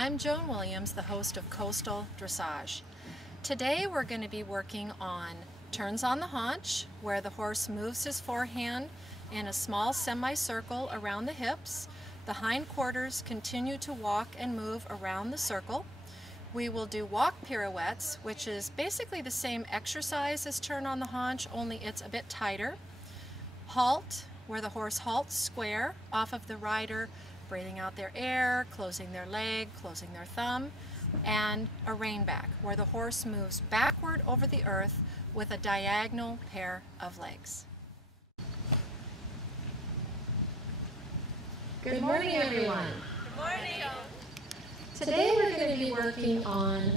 I'm Joan Williams, the host of Coastal Dressage. Today we're going to be working on turns on the haunch, where the horse moves his forehand in a small semicircle around the hips. The hindquarters continue to walk and move around the circle. We will do walk pirouettes, which is basically the same exercise as turn on the haunch, only it's a bit tighter. Halt, where the horse halts square off of the rider, breathing out their air, closing their leg, closing their thumb. And a reinback, where the horse moves backward over the earth with a diagonal pair of legs. Good morning, everyone. Good morning. Today we're going to be working on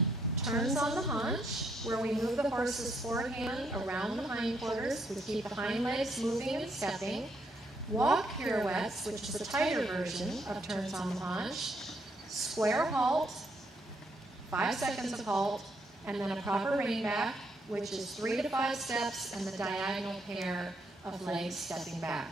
turns on the haunch, where we move the horse's forehand around the hindquarters. We keep the hind legs moving and stepping. Walk pirouettes, which is a tighter version of turns on the haunch. Square halt, 5 seconds of halt, and then a proper reinback, which is 3 to 5 steps and the diagonal pair of legs stepping back.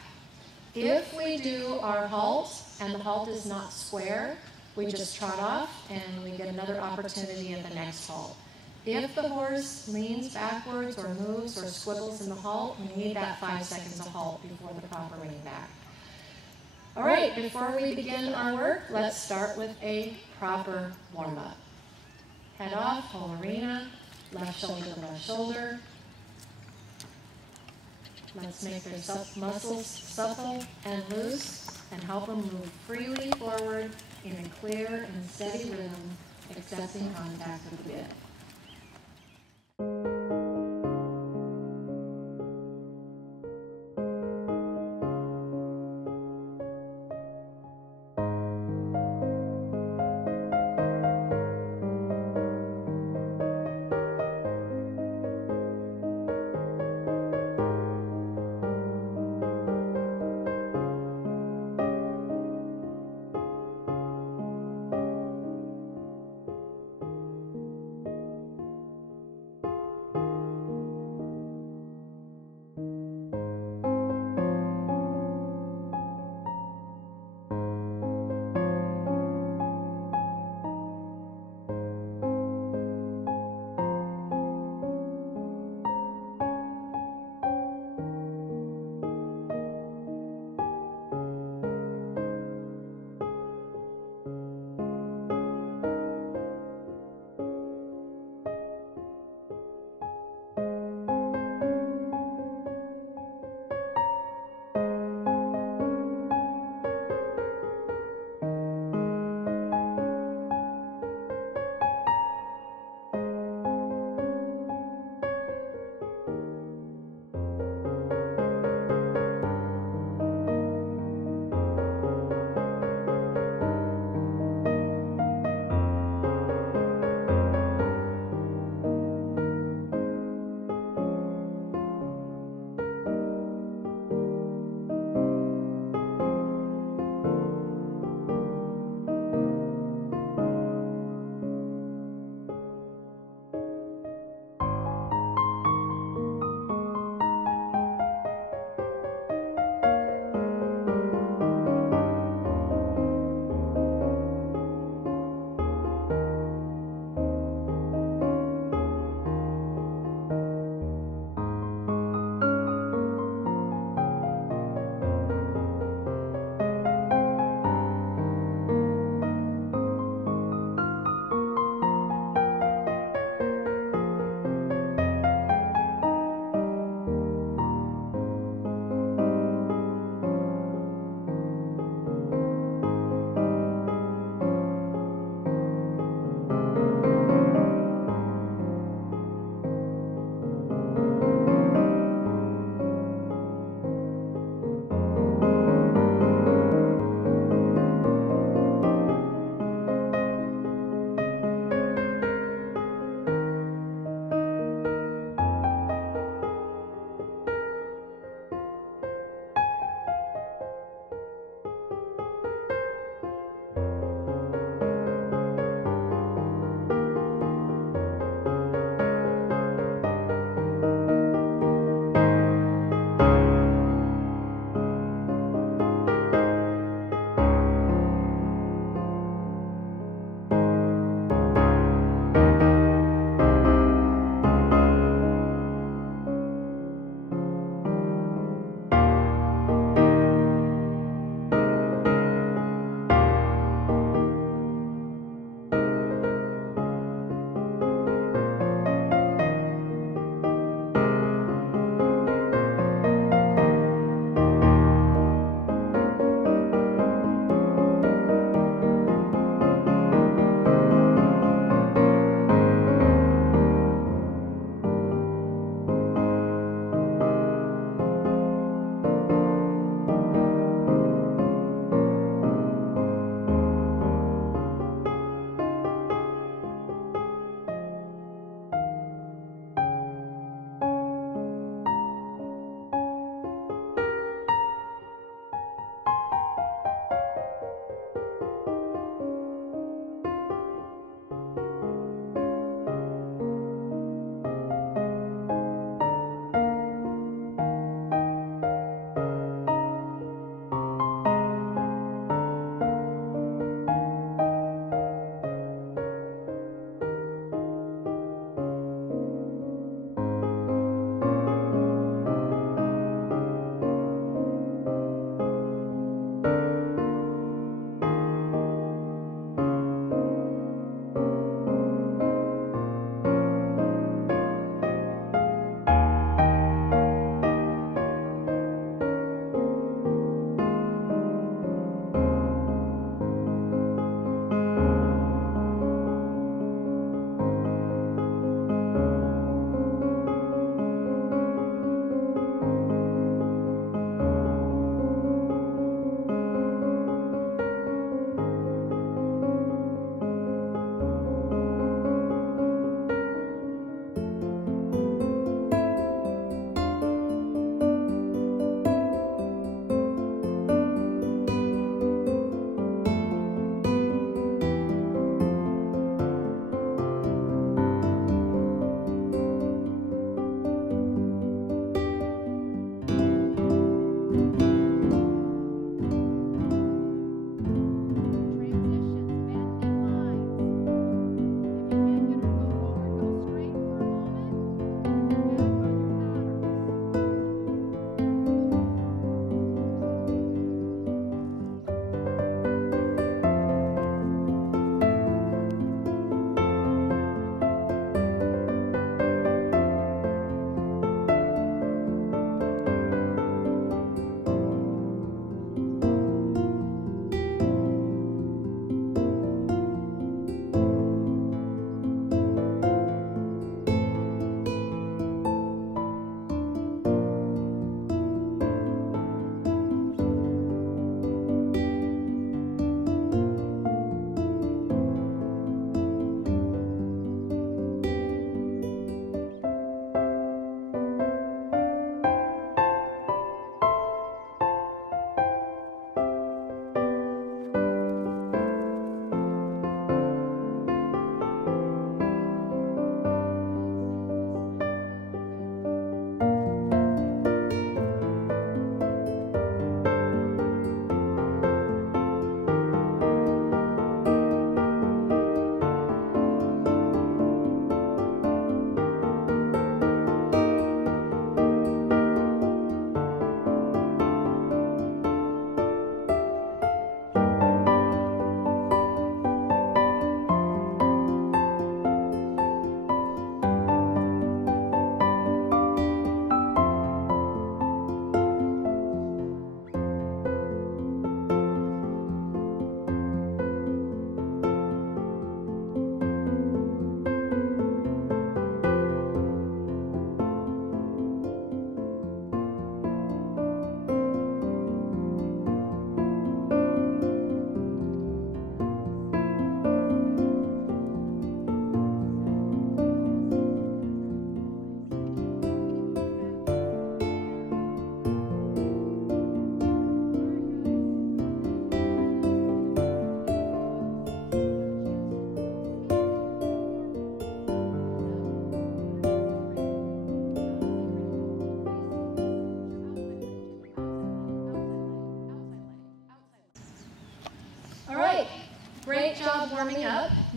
If we do our halt and the halt is not square, we just trot off and we get another opportunity at the next halt. If the horse leans backwards or moves or squibbles in the halt, we need that 5 seconds of halt before the proper reinback. All right, before we begin our work, let's start with a proper warm-up. Head off, whole arena, left shoulder to left shoulder. Let's make their muscles supple and loose and help them move freely forward in a clear and steady rhythm, accepting contact with the bit.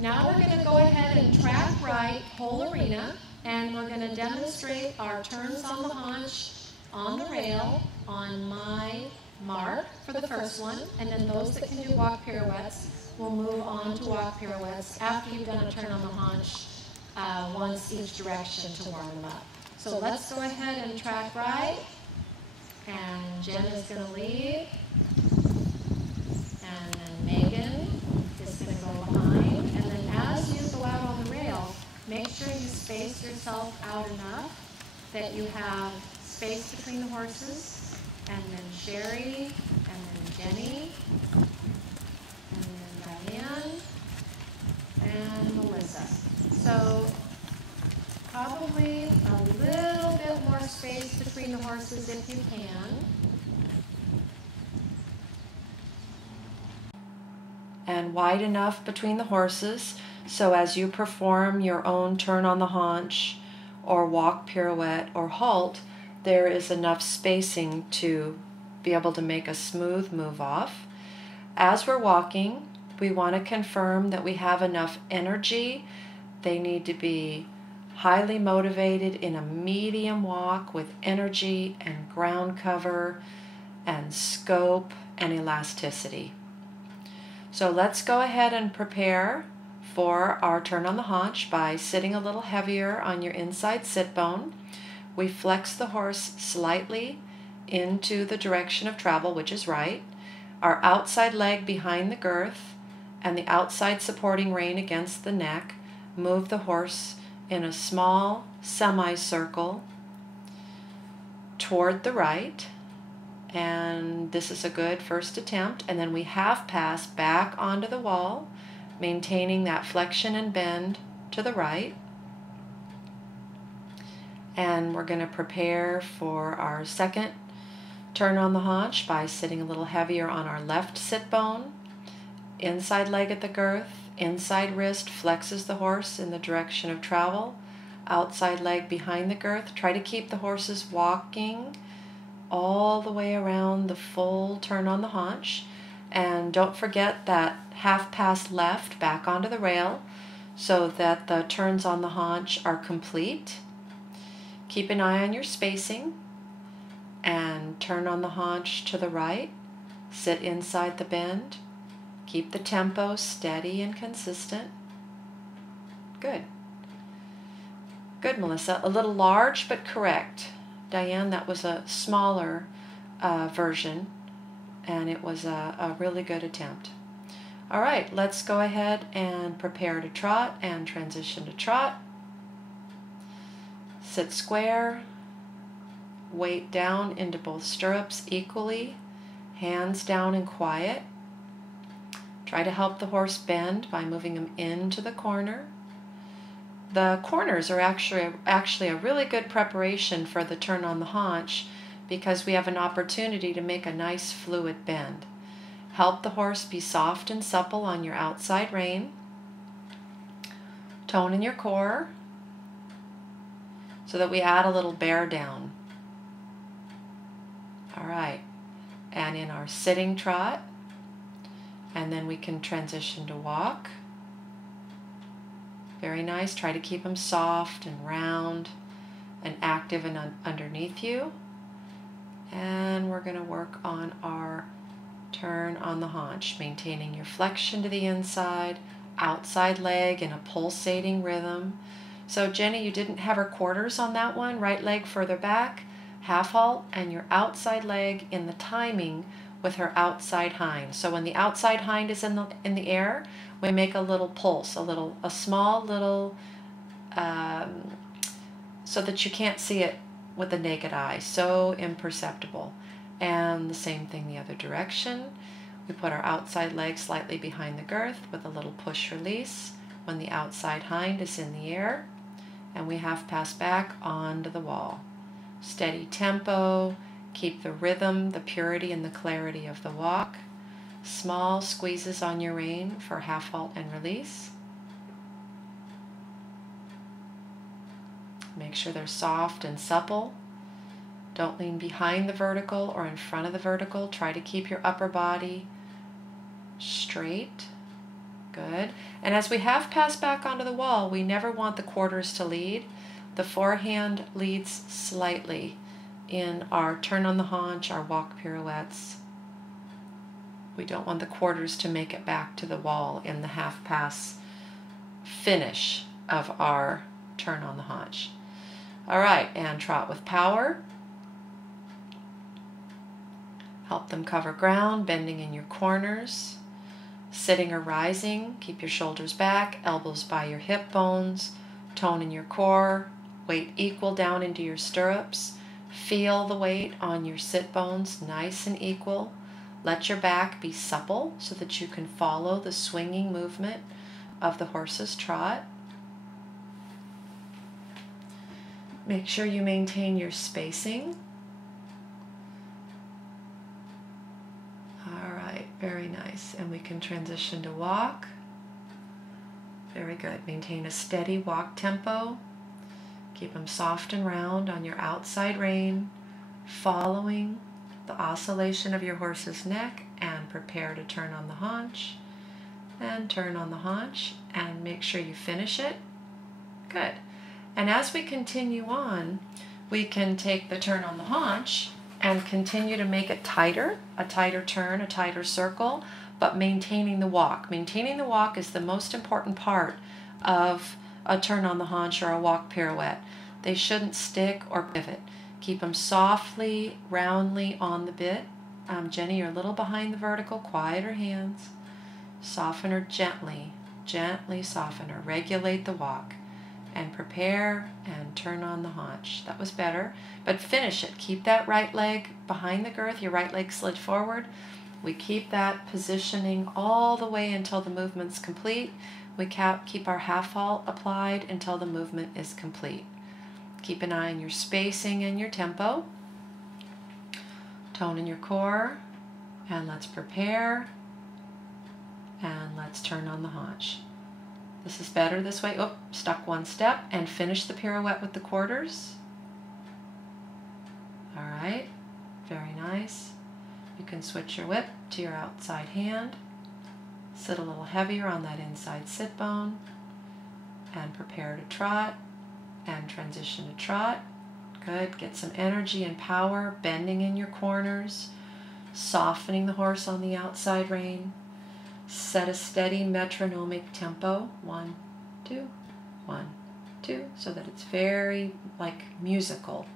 Now we're going to go ahead and track right whole arena, and we're going to demonstrate our turns on the haunch on the rail on my mark for the first one, and then those that can do walk pirouettes will move on to walk pirouettes after you've done a turn on the haunch once each direction to warm them up. So let's go ahead and track right, and Jen is going to lead, and then Megan is going to go behind, and then as you go out on the rail, make sure you space yourself out enough that you have space between the horses, and then Sherry, and then Jenny, and then Diane, and Melissa. So probably a little bit more space between the horses if you can. And wide enough between the horses so as you perform your own turn on the haunch or walk pirouette or halt, there is enough spacing to be able to make a smooth move off. As we're walking, we want to confirm that we have enough energy. They need to be highly motivated in a medium walk with energy and ground cover and scope and elasticity. So let's go ahead and prepare for our turn on the haunch by sitting a little heavier on your inside sit bone. We flex the horse slightly into the direction of travel, which is right. Our outside leg behind the girth and the outside supporting rein against the neck move the horse in a small semicircle toward the right. And this is a good first attempt. And then we half pass back onto the wall, maintaining that flexion and bend to the right. And we're going to prepare for our second turn on the haunch by sitting a little heavier on our left sit bone, inside leg at the girth, inside wrist flexes the horse in the direction of travel, outside leg behind the girth. Try to keep the horses walking all the way around the full turn on the haunch. And don't forget that half pass left back onto the rail so that the turns on the haunch are complete. Keep an eye on your spacing and turn on the haunch to the right. Sit inside the bend. Keep the tempo steady and consistent. Good. Good, Melissa. A little large but correct. Diane, that was a smaller version, and it was a really good attempt. All right, let's go ahead and prepare to trot and transition to trot. Sit square, weight down into both stirrups equally, hands down and quiet. Try to help the horse bend by moving him into the corner. The corners are actually a really good preparation for the turn on the haunch because we have an opportunity to make a nice fluid bend. Help the horse be soft and supple on your outside rein. Tone in your core so that we add a little bear down. All right, and in our sitting trot, and then we can transition to walk. Very nice. Try to keep them soft and round and active and underneath you. And we're going to work on our turn on the haunch, maintaining your flexion to the inside, outside leg in a pulsating rhythm. So Jenny, you didn't have her quarters on that one. Right leg further back, half halt, and your outside leg in the timing with her outside hind. So when the outside hind is in the air, we make a little pulse, a small little, so that you can't see it with the naked eye. So imperceptible. And the same thing the other direction. We put our outside leg slightly behind the girth with a little push release when the outside hind is in the air, and we half pass back onto the wall. Steady tempo, keep the rhythm, the purity, and the clarity of the walk. Small squeezes on your rein for half halt and release. Make sure they're soft and supple. Don't lean behind the vertical or in front of the vertical. Try to keep your upper body straight Good. And as we have passed back onto the wall, we never want the quarters to lead. The forehand leads slightly in our turn on the haunch, our walk pirouettes. We don't want the quarters to make it back to the wall in the half pass finish of our turn on the haunch. All right, and trot with power. Help them cover ground, bending in your corners. Sitting or rising, keep your shoulders back, elbows by your hip bones, tone in your core, weight equal down into your stirrups. Feel the weight on your sit bones, nice and equal. Let your back be supple so that you can follow the swinging movement of the horse's trot. Make sure you maintain your spacing. Very nice. And we can transition to walk. Very good. Maintain a steady walk tempo. Keep them soft and round on your outside rein, following the oscillation of your horse's neck, and prepare to turn on the haunch. And turn on the haunch and make sure you finish it. Good. And as we continue on, we can take the turn on the haunch and continue to make it tighter, a tighter turn, a tighter circle, but maintaining the walk. Maintaining the walk is the most important part of a turn on the haunch or a walk pirouette. They shouldn't stick or pivot. Keep them softly, roundly on the bit. Jenny, you're a little behind the vertical. Quiet her hands. Soften her gently, gently soften her. Regulate the walk. And prepare and turn on the haunch. That was better, but finish it. Keep that right leg behind the girth, your right leg slid forward. We keep that positioning all the way until the movement's complete. We keep our half halt applied until the movement is complete. Keep an eye on your spacing and your tempo. Tone in your core, and let's prepare, and let's turn on the haunch. This is better this way. Oh, stuck one step, and finish the pirouette with the quarters. All right, very nice. You can switch your whip to your outside hand. Sit a little heavier on that inside sit bone, and prepare to trot, and transition to trot. Good, get some energy and power, bending in your corners, softening the horse on the outside rein. Set a steady metronomic tempo, 1, 2, 1, 2, so that it's very musical.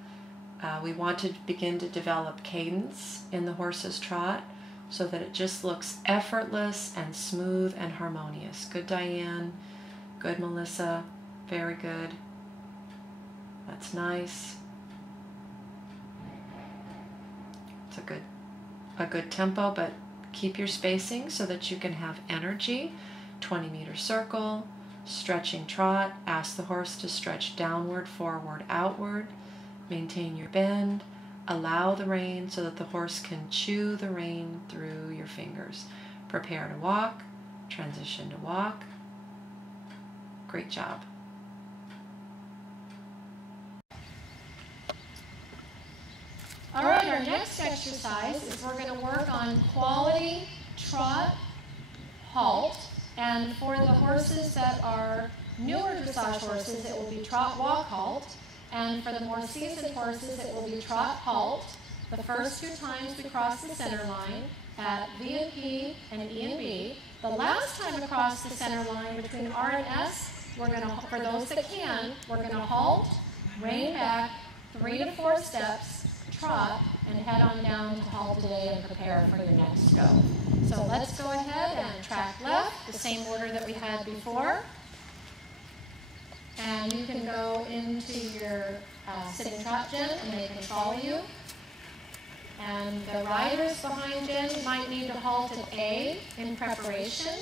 We want to begin to develop cadence in the horse's trot so that it just looks effortless and smooth and harmonious. Good, Diane. Good, Melissa. Very good. That's nice. It's a good tempo, but keep your spacing so that you can have energy. 20-meter circle, stretching trot. Ask the horse to stretch downward, forward, outward. Maintain your bend. Allow the rein so that the horse can chew the rein through your fingers. Prepare to walk. Transition to walk. Great job. All right, our next exercise is we're going to work on quality, trot, halt, and for the horses that are newer dressage horses, it will be trot, walk, halt, and for the more seasoned horses, it will be trot, halt. The first 2 times we cross the center line at V and P and E and B. The last time across the center line between R and S, we're going to, for those that can, we're going to halt, rein back, 3 to 4 steps, trot, and head on down to halt today and prepare for your next go. So let's go ahead and track left, the same order that we had before. And you can go into your sitting trot, Jen, and they can follow you. And the riders behind Jen might need to halt at A in preparation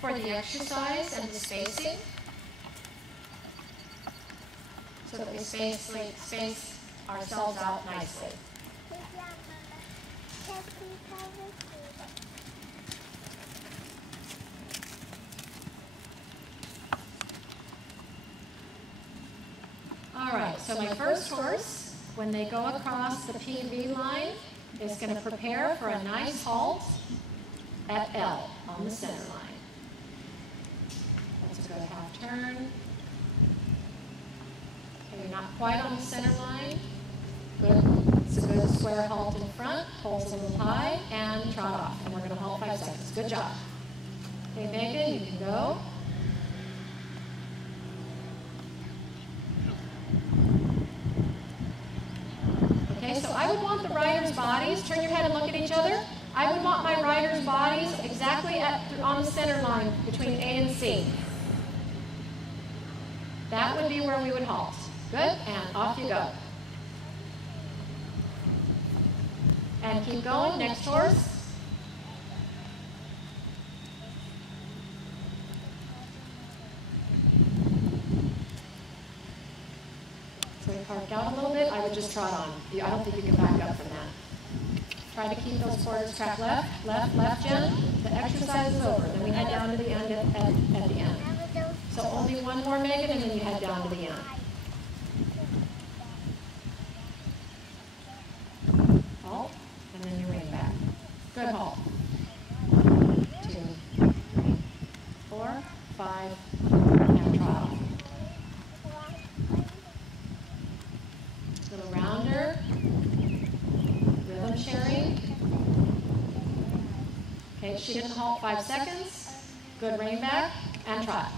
for the exercise and the spacing, so that we space ourselves out nicely. All right, so my first horse, when they go across the P&V line, is going to prepare for a nice halt at L on the center line. turn. Okay, you're not quite on the center line. Good. It's a good square halt in front, pulls a little high, and trot off. And we're going to halt 5 seconds. Good job. Okay, Megan, you can go. Okay, so I would want the riders' bodies, turn your head and look at each other. I would want my riders' bodies exactly on the center line between A and C. That would be where we would halt. Good, and off you go. And keep going, next horse. So we park out a little bit, I would just trot on. I don't think you can back up from that. Try to keep those quarters track left, left, left, Jen. The exercise is over. Then we head down to the end at the end. So only one more, Megan, and then you head down to the end. Halt, and then you rein back. Good halt. 1, 2, 3, 4, 5, and trot off. Little rounder. Rhythm sharing. Okay, she didn't halt 5 seconds. Good rein back and trot.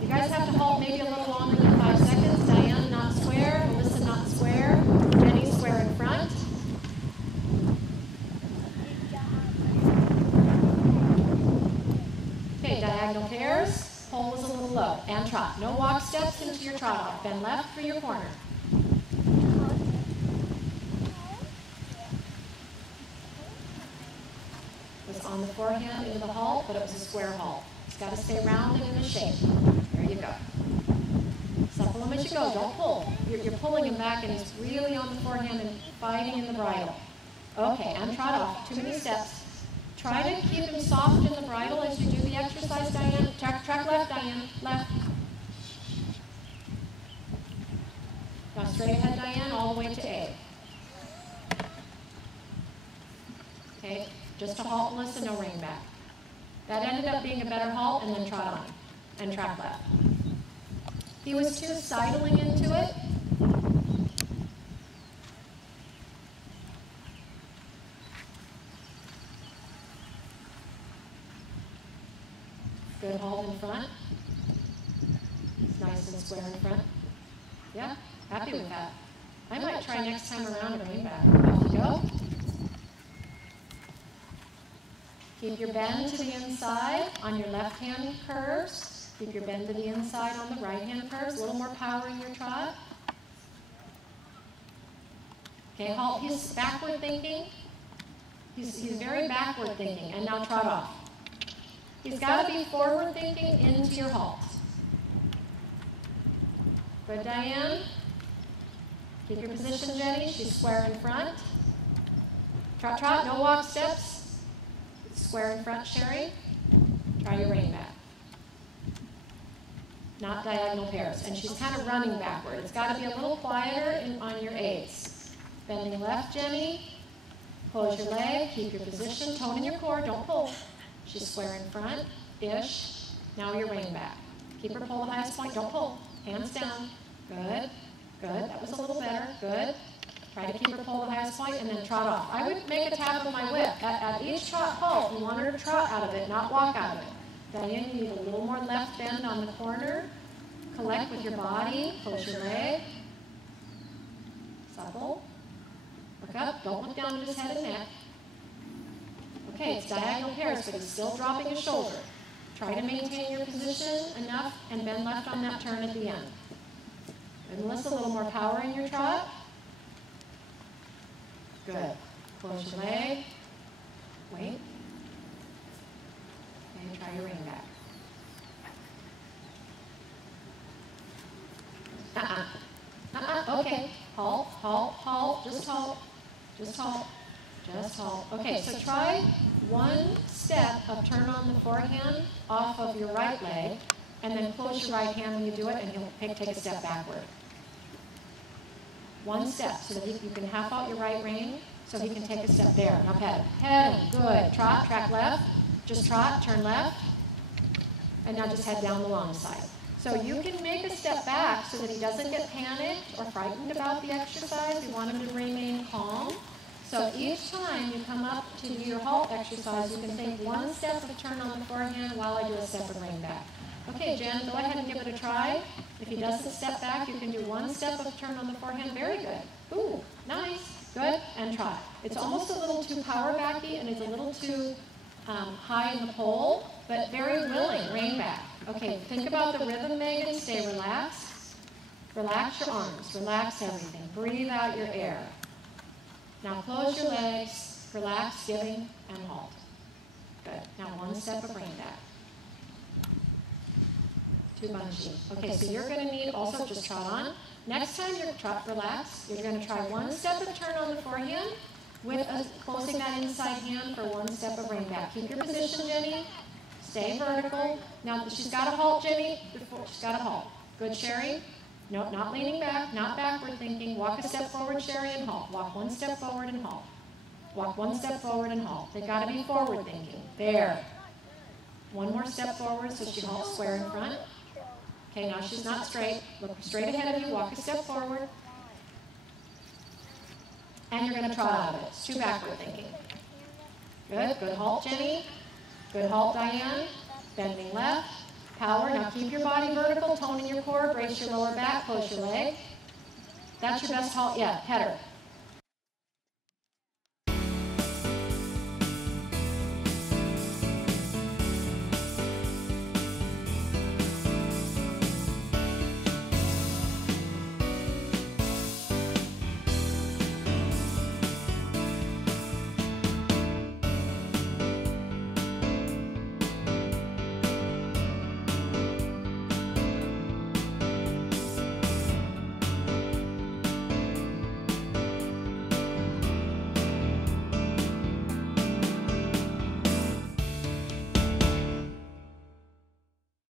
You guys have to halt maybe a little longer than 5 seconds. Diane not square, Melissa not square, Jenny square in front. Okay, diagonal pairs. Pole was a little low and trot. No walk steps into your trot off. Bend left for your corner. On the forehand into the halt, but it was a square halt. It's got to stay rounded in a shape. There you go. Supple him as you go. Don't pull. You're pulling him back, and he's really on the forehand and fighting in the bridle. Okay, and trot off. Too many steps. Try to keep him soft in the bridle as you do the exercise, Diane. Track left, Diane. Left. Now straight ahead, Diane, all the way to A. Okay. Just a halt, Melissa, no rein back. That ended up being a better halt, and then trot on, and track left. He was too sidling into it. Good halt in front. It's nice and square in front. Yeah, happy with that. I might try next time around a rein back. Off you go. Keep your bend to the inside on your left hand curves. Keep your bend to the inside on the right hand curves. A little more power in your trot. Okay, halt. He's backward thinking. He's very backward thinking. And now trot off. He's got to be forward thinking into your halt. Good, Diane. Keep your position, Jenny. She's square in front. Trot, trot. No walk steps. Square in front, Sherry. Try your rein back. Not diagonal pairs. And she's kind of running backward. It's got to be a little quieter on your eights. Bending left, Jenny. Close your leg. Keep your position. Tone in your core. Don't pull. She's square in front. Ish. Now your rein back. Keep her pull the highest point. Don't pull. Hands down. Good. Good. That was a little better. Good. Try to keep her pull the highest point and then trot off. I would make a tap of my whip. At each trot halt, you want her to trot out of it, not walk out of it. Diane, you need a little more left bend on the corner. Collect with your body. Push your leg. Supple. Look up. Don't look down at his head and neck. Okay, it's diagonal pairs, but he's still dropping his shoulder. Try to maintain your position enough and bend left on that turn at the end. And Melissa, a little more power in your trot. Good. Close your leg. Wait. And try your rein back. Okay. Halt, halt, halt. Just halt. Just halt. Just halt. Okay, so try one step of turn on the forehand off of your right leg, and then close your right hand when you do it, and you'll take a step backward. One step, so that you can half out your right rein, so he can take a step there. Now pedal. Pedal. Good. Trot, track left. Just trot, turn left. And now just head down the long side. So you can make a step back so that he doesn't get panicked or frightened about the exercise. We want him to remain calm. So each time you come up to do your halt exercise, you can take one step of turn on the forehand while I do a step of reinback. Okay, Jen, go ahead and give it a try. If he doesn't step back, you can do one step of turn on the forehand. Very good. Ooh, nice. Good. And try. It's almost a little too power backy and it's a little too high in the pole, but very willing. Reinback. Okay, think about the rhythm, Megan. Stay relaxed. Relax your arms. Relax everything. Breathe out your air. Now close your legs. Relax, giving, and halt. Good. Now one step of reinback. Too bunchy. Okay, so you're going to need also just trot on. Next time you're trot, relax. You're going to try one step of turn on the forehand with closing that inside hand for one step of reinback. Keep your position, Jenny. Stay vertical. Now she's got a halt, Jenny. She's got a halt. Good, Sherry. No, not leaning back, not backward thinking. Walk a step forward, Sherry, and halt. Walk one step forward and halt. Walk one step forward and halt. They've got to be forward thinking. There. One more step forward so she halts square in front. Okay, now she's not straight. Look straight ahead of you. Walk a step forward. And you're going to trot out of it. It's too backward thinking. Good. Good halt, Jenny. Good halt, Diane. Bending left. Power. Now keep your body vertical. Tone in your core. Brace your lower back. Close your leg. That's your best halt yet. Header.